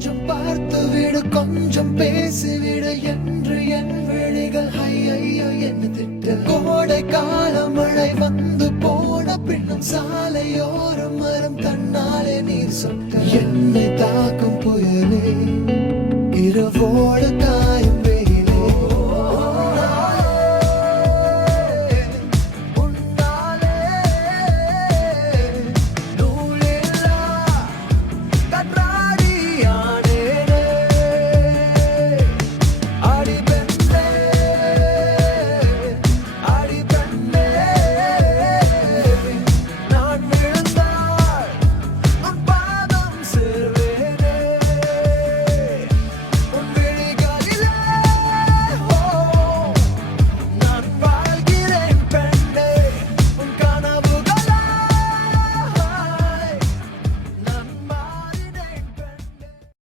கொஞ்சம் பார்த்து விடு கொஞ்சம் பேசிவிடு என்று என் விழிகள் ஐயோ என்ன திட்ட கோடை கால மழை வந்து போன பின்னும் சாலையோரம் மரம் தன்னாலே நீர் சொட்ட என்னை தாக்க